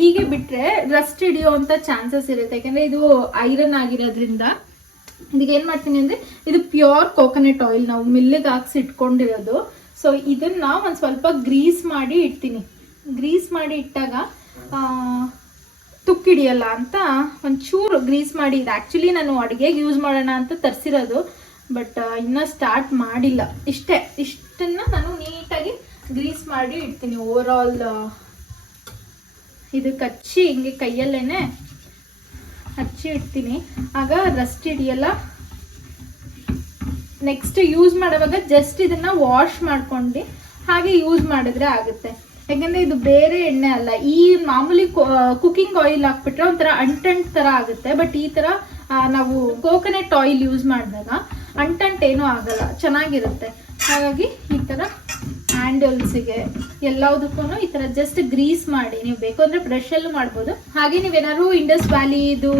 ಹೀಗೆ ಬಿಟ್ರೆ ರಸ್ಟ್ ಹಿಡಿಯುವಂತ ಚಾನ್ಸಸ್ ಇರುತ್ತೆ, ಯಾಕಂದ್ರೆ ಇದು ಐರನ್ ಆಗಿರೋದ್ರಿಂದ. ಇದಕ್ಕೆ ಏನ್ ಮಾಡ್ತೀನಿ ಅಂದ್ರೆ, ಇದು ಪ್ಯೂರ್ ಕೋಕೋನಟ್ ಆಯಿಲ್ ನಾವು ಮಿಲ್ಲಿಗೆ ಹಾಕ್ಸಿ ಇಟ್ಕೊಂಡಿರೋದು. ಸೊ ಇದನ್ನ ಒಂದ್ ಸ್ವಲ್ಪ ಗ್ರೀಸ್ ಮಾಡಿ ಇಡ್ತೀನಿ. ಗ್ರೀಸ್ ಮಾಡಿ ಇಟ್ಟಾಗ ತುಕ್ಕಿಡಿಯಲ್ಲ ಅಂತ ಒಂಚೂರು ಗ್ರೀಸ್ ಮಾಡಿ. ಇದು ಆಕ್ಚುಲಿ ನಾನು ಅಡುಗೆಗೆ ಯೂಸ್ ಮಾಡೋಣ ಅಂತ ತರಿಸಿರೋದು, ಬಟ್ ಇನ್ನೂ ಸ್ಟಾರ್ಟ್ ಮಾಡಿಲ್ಲ. ಇಷ್ಟನ್ನ ನಾನು ನೀಟಾಗಿ ಗ್ರೀಸ್ ಮಾಡಿ ಇಡ್ತೀನಿ. ಓವರ್ ಆಲ್ ಇದಕ್ಕೆ ಹಚ್ಚಿ ಹಿಂಗೆ ಕೈಯಲ್ಲೇನೆ ಹಚ್ಚಿ ಇಡ್ತೀನಿ, ಆಗ ರಸ್ಟ್ ಹಿಡಿಯಲ್ಲ. ನೆಕ್ಸ್ಟ್ ಯೂಸ್ ಮಾಡುವಾಗ ಜಸ್ಟ್ ಇದನ್ನ ವಾಶ್ ಮಾಡ್ಕೊಂಡು ಹಾಗೆ ಯೂಸ್ ಮಾಡಿದ್ರೆ ಆಗುತ್ತೆ. ಯಾಕಂದ್ರೆ ಇದು ಬೇರೆ ಎಣ್ಣೆ ಅಲ್ಲ. ಈ ಮಾಮೂಲಿ ಕುಕಿಂಗ್ ಆಯಿಲ್ ಹಾಕ್ಬಿಟ್ರೆ ಒಂಥರ ಅಂಟಂಟ್ ತರ ಆಗುತ್ತೆ. ಬಟ್ ಈ ತರ ನಾವು ಕೋಕೋನಟ್ ಆಯಿಲ್ ಯೂಸ್ ಮಾಡಿದಾಗ ಅಂಟಂಟ್ ಏನೂ ಆಗಲ್ಲ, ಚೆನ್ನಾಗಿರುತ್ತೆ. ಹಾಗಾಗಿ ಈ ತರ ಹ್ಯಾಂಡಲ್ಸ್ಗೆ ಎಲ್ಲದಕ್ಕೂ ಈ ತರ ಜಸ್ಟ್ ಗ್ರೀಸ್ ಮಾಡಿ, ನೀವು ಬೇಕು ಅಂದ್ರೆ ಬ್ರಷ್ ಅಲ್ಲೂ ಮಾಡ್ಬೋದು. ಹಾಗೆ ನೀವೇನಾದ್ರು ಇಂಡಸ್ ವ್ಯಾಲಿ ಇದು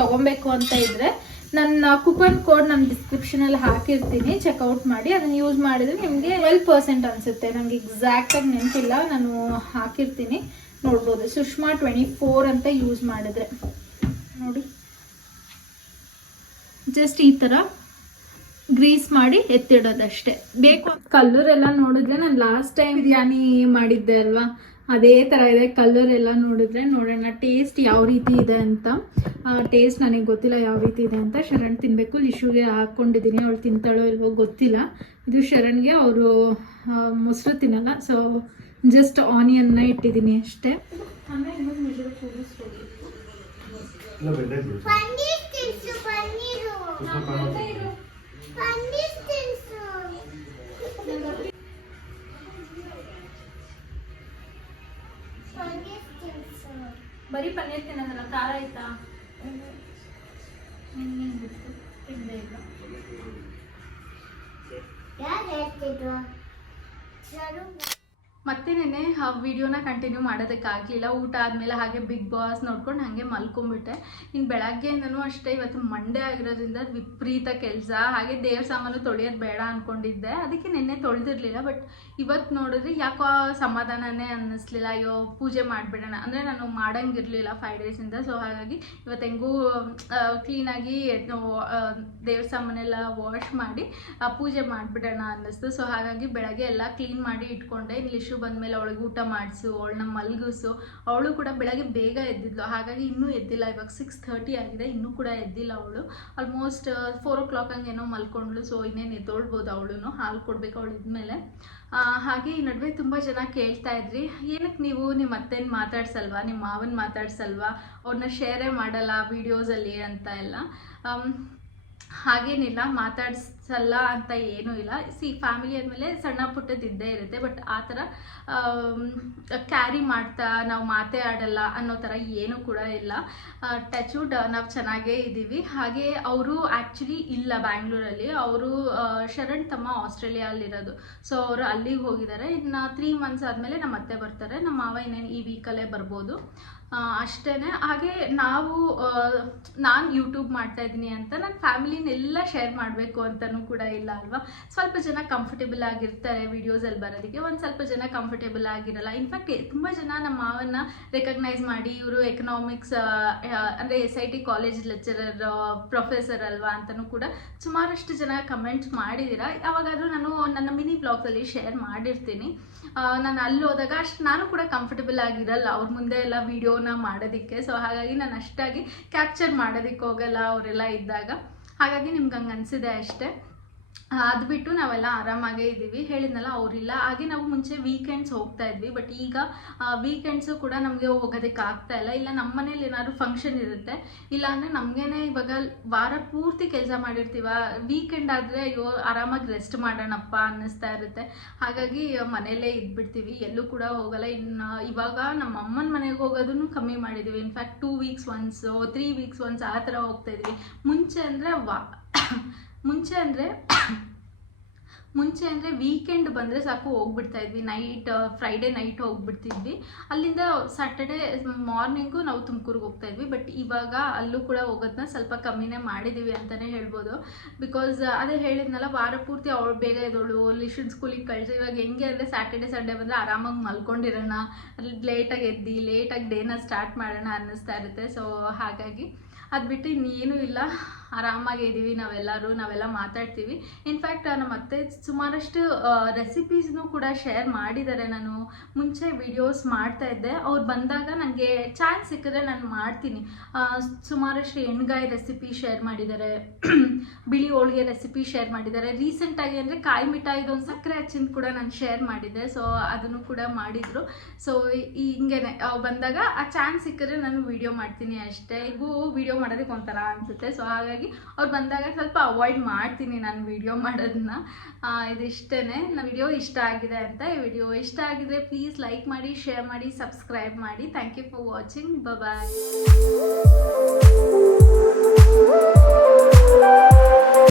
ತಗೊಬೇಕು ಅಂತ ಇದ್ರೆ ನನ್ನ ಕೂಪನ್ ಕೋಡ್ ನಾನು ಡಿಸ್ಕ್ರಿಪ್ಷನ್ ಅಲ್ಲಿ ಹಾಕಿರ್ತೀನಿ, ಚೆಕ್ಔಟ್ ಮಾಡಿ. ಅದನ್ನ ಯೂಸ್ ಮಾಡಿದ್ರೆ ನಿಮಗೆ 12% ಅನ್ಸುತ್ತೆ. ನಂಗೆ ಎಕ್ಸಾಕ್ಟ್ ಆಗಿ ನೆನಪಿಲ್ಲ, ನಾನು ಹಾಕಿರ್ತೀನಿ, ನೋಡ್ಬೋದು. ಸುಷ್ಮಾ 24 ಅಂತ ಯೂಸ್ ಮಾಡಿದ್ರೆ ನೋಡಿ. ಜಸ್ಟ್ ಈ ತರ ಗ್ರೀಸ್ ಮಾಡಿ ಎತ್ತಿಡೋದಷ್ಟೇ. ಬೇಕು ಕಲರ್ ಎಲ್ಲ ನೋಡಿದ್ರೆ ನಾನು ಲಾಸ್ಟ್ ಟೈಮ್ ಬಿರಿಯಾನಿ ಮಾಡಿದ್ದೆ ಅಲ್ವಾ, ಅದೇ ಥರ ಇದೆ. ಕಲರ್ ಎಲ್ಲ ನೋಡಿದ್ರೆ ನೋಡೋಣ ಟೇಸ್ಟ್ ಯಾವ ರೀತಿ ಇದೆ ಅಂತ. ಟೇಸ್ಟ್ ನನಗೆ ಗೊತ್ತಿಲ್ಲ ಯಾವ ರೀತಿ ಇದೆ ಅಂತ. ಶರಣ್ ತಿನ್ನಬೇಕು, ಲಿಶುಗೆ ಹಾಕ್ಕೊಂಡಿದ್ದೀನಿ, ಅವಳು ತಿಂತಾಳೋ ಇಲ್ವೋ ಗೊತ್ತಿಲ್ಲ. ಇದು ಶರಣ್ಗೆ, ಅವರು ಮೊಸರು ತಿನ್ನಲ್ಲ, ಸೊ ಜಸ್ಟ್ ಆನಿಯನ್ನ ಇಟ್ಟಿದ್ದೀನಿ ಅಷ್ಟೇ. ಆಮೇಲೆ ಬರೀ ಪನ್ನೀರ್ ತಿನ್ನೋದಲ್ಲ, ಖಾರ ಆಯ್ತಾ? ತಿಂದೆ ಇಲ್ಲ. ಯಾರು ಹೇಳ್ತಿದ್ರು? ಮತ್ತೆ ನೆನ್ನೆ ವಿಡಿಯೋನ ಕಂಟಿನ್ಯೂ ಮಾಡೋದಕ್ಕಾಗಲಿಲ್ಲ. ಊಟ ಆದಮೇಲೆ ಹಾಗೆ ಬಿಗ್ ಬಾಸ್ ನೋಡ್ಕೊಂಡು ಹಾಗೆ ಮಲ್ಕೊಂಡ್ಬಿಟ್ಟೆ. ಇನ್ನು ಬೆಳಗ್ಗೆಯಿಂದನೂ ಅಷ್ಟೇ, ಇವತ್ತು ಮಂಡೇ ಆಗಿರೋದ್ರಿಂದ ವಿಪರೀತ ಕೆಲಸ. ಹಾಗೆ ದೇವ್ರ ಸಾಮಾನು ತೊಳೆಯೋದು ಬೇಡ ಅಂದ್ಕೊಂಡಿದ್ದೆ, ಅದಕ್ಕೆ ನೆನ್ನೆ ತೊಳೆದಿರಲಿಲ್ಲ. ಬಟ್ ಇವತ್ತು ನೋಡಿದ್ರೆ ಯಾಕೋ ಸಮಾಧಾನನೇ ಅನ್ನಿಸ್ಲಿಲ್ಲ. ಅಯ್ಯೋ ಪೂಜೆ ಮಾಡಿಬಿಡೋಣ ಅಂದರೆ ನಾನು ಮಾಡೋಂಗಿರಲಿಲ್ಲ 5 ಡೇಸಿಂದ. ಸೊ ಹಾಗಾಗಿ ಇವತ್ತು ಹೆಂಗೂ ಕ್ಲೀನಾಗಿ ದೇವ್ರ ಸಾಮಾನೆಲ್ಲ ವಾಶ್ ಮಾಡಿ ಪೂಜೆ ಮಾಡಿಬಿಡೋಣ ಅನ್ನಿಸ್ತು. ಸೊ ಹಾಗಾಗಿ ಬೆಳಗ್ಗೆ ಎಲ್ಲ ಕ್ಲೀನ್ ಮಾಡಿ ಇಟ್ಕೊಂಡೆ. ಇಂಗ್ಲೀಷು ಬಂದಮೇಲೆ ಅವಳಿಗೆ ಊಟ ಮಾಡಿಸು, ಅವಳನ್ನ ಮಲಗಿಸು. ಅವಳು ಕೂಡ ಬೆಳಗ್ಗೆ ಬೇಗ ಎದ್ದಿದ್ಲು, ಹಾಗಾಗಿ ಇನ್ನೂ ಎದ್ದಿಲ್ಲ. ಇವಾಗ 6:30 ಆಗಿದೆ, ಇನ್ನೂ ಕೂಡ ಎದ್ದಿಲ್ಲ ಅವಳು. Almost 4 o'clock ಹಂಗೇನೋ ಮಲ್ಕೊಂಡ್ಳು. ಸೊ ಇನ್ನೇನು ಎದ್ದೊಳ್ಬೋದು ಅವಳು, ಹಾಲು ಕೊಡಬೇಕು ಅವಳು ಇದ್ಮೇಲೆ. ಹಾಗೆ ಈ ನಡುವೆ ತುಂಬ ಜನ ಕೇಳ್ತಾ ಇದ್ರಿ, ಏನಕ್ಕೆ ನೀವು ನಿಮ್ಮ ಅತ್ತೆನ ಮಾತಾಡ್ಸಲ್ವಾ, ನಿಮ್ಮ ಮಾವನ ಮಾತಾಡ್ಸಲ್ವಾ, ಅವ್ರನ್ನ ಶೇರೇ ಮಾಡಲ್ಲ ವೀಡಿಯೋಸಲ್ಲಿ ಅಂತ ಎಲ್ಲ. ಹಾಗೇನಿಲ್ಲ, ಮಾತಾಡ್ಸಲ್ಲ ಅಂತ ಏನೂ ಇಲ್ಲ. ಫ್ಯಾಮಿಲಿ ಆದಮೇಲೆ ಸಣ್ಣ ಪುಟ್ಟದ್ದು ಇದ್ದೇ ಇರುತ್ತೆ. ಬಟ್ ಆ ಥರ ಕ್ಯಾರಿ ಮಾಡ್ತಾ ನಾವು ಮಾತೇ ಆಡಲ್ಲ ಅನ್ನೋ ಥರ ಏನೂ ಕೂಡ ಇಲ್ಲ. ಟಚ್ವುಡ್ ನಾವು ಚೆನ್ನಾಗೇ ಇದ್ದೀವಿ. ಹಾಗೆ ಅವರು ಆ್ಯಕ್ಚುಲಿ ಇಲ್ಲ ಬ್ಯಾಂಗ್ಳೂರಲ್ಲಿ, ಅವರು ಶರಣ್ ತಮ್ಮ ಆಸ್ಟ್ರೇಲಿಯಾಲ್ಲಿರೋದು. ಸೊ ಅವರು ಅಲ್ಲಿಗೆ ಹೋಗಿದ್ದಾರೆ. ಇನ್ನು 3 months ಆದಮೇಲೆ ನಮ್ಮ ಅತ್ತೆ ಬರ್ತಾರೆ. ನಮ್ಮ ಮಾವ ಇನ್ನೇನು ಈ ವೀಕಲ್ಲೇ ಬರ್ಬೋದು ಅಷ್ಟೇ. ಹಾಗೆ ನಾನು ಯೂಟ್ಯೂಬ್ ಮಾಡ್ತಾ ಇದ್ದೀನಿ ಅಂತ ನನ್ನ ಫ್ಯಾಮಿಲಿನೆಲ್ಲ ಶೇರ್ ಮಾಡಬೇಕು ಅಂತಲೂ ಕೂಡ ಇಲ್ಲ ಅಲ್ವಾ. ಸ್ವಲ್ಪ ಜನ ಕಂಫರ್ಟೇಬಲ್ ಆಗಿರ್ತಾರೆ ವಿಡಿಯೋಸಲ್ಲಿ ಬರೋದಕ್ಕೆ, ಒಂದು ಸ್ವಲ್ಪ ಜನ ಕಂಫರ್ಟೇಬಲ್ ಆಗಿರಲ್ಲ. ಇನ್ಫ್ಯಾಕ್ಟ್ ತುಂಬ ಜನ ನಮ್ಮ ಮಾವನ್ನ ರೆಕಗ್ನೈಸ್ ಮಾಡಿ ಇವರು ಎಕನಾಮಿಕ್ಸ್ ಅಂದರೆ SIT ಕಾಲೇಜ್ ಲೆಕ್ಚರರ್ ಪ್ರೊಫೆಸರ್ ಅಲ್ವಾ ಅಂತಲೂ ಕೂಡ ಸುಮಾರಷ್ಟು ಜನ ಕಮೆಂಟ್ಸ್ ಮಾಡಿದ್ದೀರಾ. ಯಾವಾಗಾದರೂ ನಾನು ನನ್ನ ಮಿನಿ ಬ್ಲಾಗ್ಸಲ್ಲಿ ಶೇರ್ ಮಾಡಿರ್ತೀನಿ. ನಾನು ಅಲ್ಲಿ ಹೋದಾಗ ಅಷ್ಟು ನಾನು ಕೂಡ ಕಂಫರ್ಟೇಬಲ್ ಆಗಿರಲ್ಲ ಅವ್ರ ಮುಂದೆ ಎಲ್ಲ ವಿಡಿಯೋನ ಮಾಡೋದಕ್ಕೆ. ಸೊ ಹಾಗಾಗಿ ನಾನು ಅಷ್ಟಾಗಿ ಕ್ಯಾಪ್ಚರ್ ಮಾಡೋದಕ್ಕೆ ಹೋಗಲ್ಲ ಅವರೆಲ್ಲ ಇದ್ದಾಗ. ಹಾಗಾಗಿ ನಿಮ್ಗೆ ಹಂಗೆ ಅನಿಸಿದೆ ಅಷ್ಟೇ. ಅದು ಬಿಟ್ಟು ನಾವೆಲ್ಲ ಆರಾಮಾಗೇ ಇದ್ದೀವಿ. ಹೇಳಿದ್ನಲ್ಲ ಅವರಿಲ್ಲ. ಹಾಗೆ ನಾವು ಮುಂಚೆ ವೀಕೆಂಡ್ಸ್ ಹೋಗ್ತಾ ಇದ್ವಿ, ಬಟ್ ಈಗ ವೀಕೆಂಡ್ಸು ಕೂಡ ನಮಗೆ ಹೋಗೋದಕ್ಕೆ ಆಗ್ತಾ ಇಲ್ಲ. ಇಲ್ಲ ನಮ್ಮ ಮನೇಲಿ ಏನಾದ್ರು ಫಂಕ್ಷನ್ ಇರುತ್ತೆ, ಇಲ್ಲಾಂದರೆ ನಮಗೇನೆ ಇವಾಗ ವಾರ ಪೂರ್ತಿ ಕೆಲಸ ಮಾಡಿರ್ತೀವ, ವೀಕೆಂಡ್ ಆದರೆ ಅಯ್ಯೋ ಆರಾಮಾಗಿ ರೆಸ್ಟ್ ಮಾಡೋಣಪ್ಪ ಅನ್ನಿಸ್ತಾ ಇರುತ್ತೆ. ಹಾಗಾಗಿ ಮನೆಯಲ್ಲೇ ಇದ್ಬಿಡ್ತೀವಿ, ಎಲ್ಲೂ ಕೂಡ ಹೋಗಲ್ಲ. ಇನ್ನು ಇವಾಗ ನಮ್ಮ ಅಮ್ಮನ ಮನೆಗೆ ಹೋಗೋದನ್ನು ಕಮ್ಮಿ ಮಾಡಿದ್ದೀವಿ. In fact 2 weeks once 3 weeks once ಆ ಥರ ಹೋಗ್ತಾ ಇದ್ವಿ. ಮುಂಚೆ ಅಂದರೆ ವೀಕೆಂಡ್ ಬಂದರೆ ಸಾಕು ಹೋಗ್ಬಿಡ್ತಾ ಇದ್ವಿ. ಫ್ರೈಡೇ ನೈಟ್ ಹೋಗ್ಬಿಡ್ತಿದ್ವಿ. ಅಲ್ಲಿಂದ ಸ್ಯಾಟರ್ಡೇ ಮಾರ್ನಿಂಗು ನಾವು ತುಮಕೂರಿಗೆ ಹೋಗ್ತಾ ಇದ್ವಿ. ಬಟ್ ಇವಾಗ ಅಲ್ಲೂ ಕೂಡ ಹೋಗೋದನ್ನ ಸ್ವಲ್ಪ ಕಮ್ಮಿನೇ ಮಾಡಿದ್ದೀವಿ ಅಂತಲೇ ಹೇಳ್ಬೋದು. ಬಿಕಾಸ್ ಅದೇ ಹೇಳಿದ್ನಲ್ಲ, ವಾರ ಪೂರ್ತಿ ಅವಳು ಬೇಗ ಎದ್ದೋಳು, ಲಿಶನ್ ಸ್ಕೂಲಿಗೆ ಕಳಿಸಿ. ಇವಾಗ ಹೆಂಗೆ ಅಂದರೆ ಸ್ಯಾಟರ್ಡೇ ಸಂಡೇ ಬಂದರೆ ಆರಾಮಾಗಿ ಮಲ್ಕೊಂಡಿರೋಣ, ಅಲ್ಲಿ ಲೇಟಾಗಿ ಎದ್ದು ಲೇಟಾಗಿ ಡೇನ ಸ್ಟಾರ್ಟ್ ಮಾಡೋಣ ಅನ್ನಿಸ್ತಾ ಇರುತ್ತೆ. ಸೊ ಹಾಗಾಗಿ ಅದು ಬಿಟ್ಟು ಇನ್ನೇನೂ ಇಲ್ಲ, ಆರಾಮಾಗಿ ಇದ್ದೀವಿ ನಾವೆಲ್ಲ ಮಾತಾಡ್ತೀವಿ. ಇನ್ಫ್ಯಾಕ್ಟ್ ನಮ್ಮ ಅತ್ತೆ ಸುಮಾರಷ್ಟು ರೆಸಿಪೀಸ್ನೂ ಕೂಡ ಶೇರ್ ಮಾಡಿದ್ದಾರೆ. ನಾನು ಮುಂಚೆ ವಿಡಿಯೋಸ್ ಮಾಡ್ತಾ ಇದ್ದೆ, ಅವ್ರು ಬಂದಾಗ ನನಗೆ ಚಾನ್ಸ್ ಸಿಕ್ಕಿದ್ರೆ ನಾನು ಮಾಡ್ತೀನಿ. ಸುಮಾರಷ್ಟು ಎಣ್ಗಾಯಿ ರೆಸಿಪಿ ಶೇರ್ ಮಾಡಿದ್ದಾರೆ, ಬಿಳಿ ಹೋಳಿಗೆ ರೆಸಿಪಿ ಶೇರ್ ಮಾಡಿದ್ದಾರೆ. ರೀಸೆಂಟಾಗಿ ಅಂದರೆ ಕಾಯಿ ಮಿಠಾಯಿದು ಒಂದು ಸಕ್ಕರೆ ಹಚ್ಚಿಂದು ಕೂಡ ನಾನು ಶೇರ್ ಮಾಡಿದ್ದೆ. ಸೊ ಅದನ್ನು ಕೂಡ ಮಾಡಿದರು. ಸೊ ಹಿಂಗೇನೆ ಬಂದಾಗ ಆ ಚಾನ್ಸ್ ಸಿಕ್ಕಿದ್ರೆ ನಾನು ವಿಡಿಯೋ ಮಾಡ್ತೀನಿ ಅಷ್ಟೇ. ಇವು ವಿಡಿಯೋ ಮಾಡೋದಕ್ಕೆ ಒಂಥರ ಅನಿಸುತ್ತೆ. ಸೊ ಹಾಗಾಗಿ ಅವ್ರು ಬಂದಾಗ ಸ್ವಲ್ಪ ಅವಾಯ್ಡ್ ಮಾಡ್ತೀನಿ ನಾನು ವಿಡಿಯೋ ಮಾಡೋದನ್ನ. ಇದಿಷ್ಟೇ. ನನ್ನ ವಿಡಿಯೋ ಇಷ್ಟ ಆಗಿದೆ ಅಂತ. ಈ ವಿಡಿಯೋ ಇಷ್ಟ ಆಗಿದ್ರೆ ಪ್ಲೀಸ್ ಲೈಕ್ ಮಾಡಿ, ಶೇರ್ ಮಾಡಿ, ಸಬ್ಸ್ಕ್ರೈಬ್ ಮಾಡಿ. Thank you for watching. Bye.